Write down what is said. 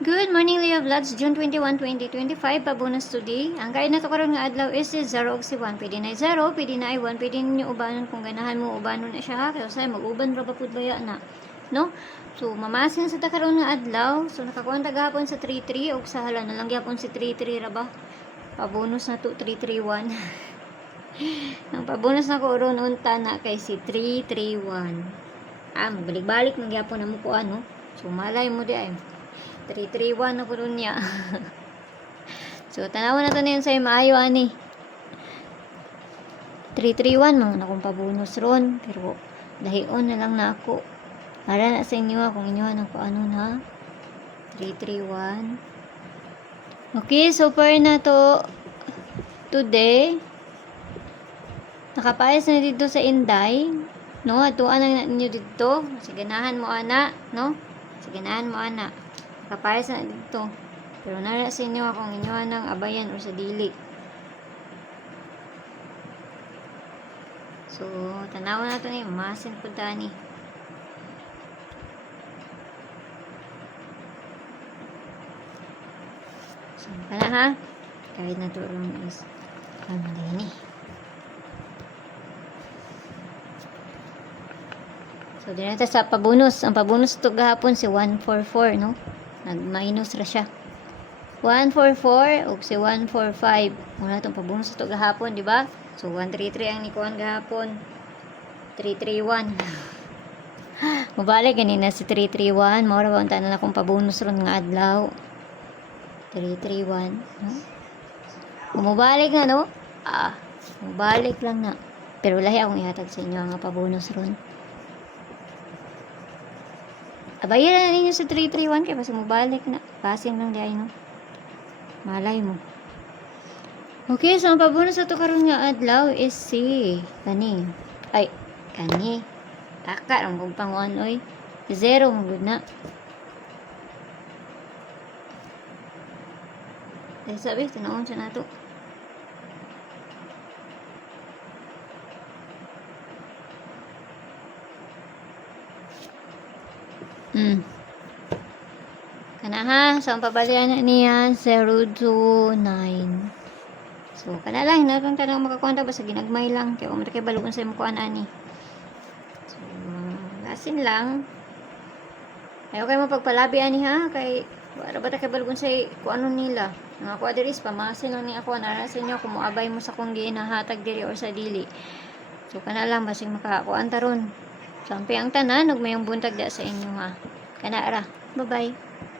Good morning, Leo Vlogs, June 21, 2025, pabonus today. Ang kain na to karon nga adlaw is 0 og si 1. Pwede na 0, pwede na 1, pwede ninyo ubanon kung ganahan mo ubanon na siya ha. Kaya say mag-uban ra ba pud baya na, no? So mamasin sa ta karon nga adlaw. So nakakuha ta gahapon sa 33 og sa hala na lang gyapon si 33 ra ba. Pabonus na to 331. Ang pabonus na ko ron unta na kay si 331. Magbalik-balik man gyapon na mo ko ano. So malay mo di ay 331 na po niya. So, tanawan na to na yun sa'yo maayo, ani. 331, mga nakong pabonus ron. Pero, dahion na lang na ako. Para na sa inyo, kung inyo na ano na. 331. Okay, so far na to today. Nakapayas na dito sa Inday. No, atuan na ninyo dito. Siganahan mo, ana. No? Siganahan mo, ana. Kapayas na dito. Pero nara sa inyo kung inyo ng abayan o sa dili. So, tanawa na ito ni masin po tani. So, pala ha. Kahit na ito lang is kamali ni. So, din natin sa pabonus. Ang pabonus ito gahapon si 144, no? Nag-minus ra siya. 144 ug si 145. Muna itong pabonus ito gahapon, di ba? So 133 ang nikuan gahapon. 331. Mabalik ganina si 331. Mao ra unta na akong pabonus ron nga adlaw. 331, no? Mubalik na, no? Mubalik lang na. Pero lahi akong ihatag sa inyo nga pabonus ron. Abayan na ninyo sa 331 kaya basta mabalik na. Passing lang di ay, no? Malay mo. Okay, so ang pabonus sa ito karon nga adlaw is si kani. Taka, ang kong panguan, oy. 0, magod na. Dahil sabi, tanaon siya na ito. Kana ha, so ang pabalian na niya 029. So kana lang hinatong tanong makakonta basta ginagmay lang kay umre kay balugon sa imong kuan ani. So lasin lang. Ayo kay mo pagpalabi ani ha kay wala ba ta kay balugon sa kuan nila. Nga ako adres pamasin lang ni ako na sa inyo kung moabay mo sa kung ginahatag diri or sa dili. So kana lang basig makakuan taron. Sampai ang tanan ug mayong buntag da sa inyo ha. Kana ra. Bye-bye.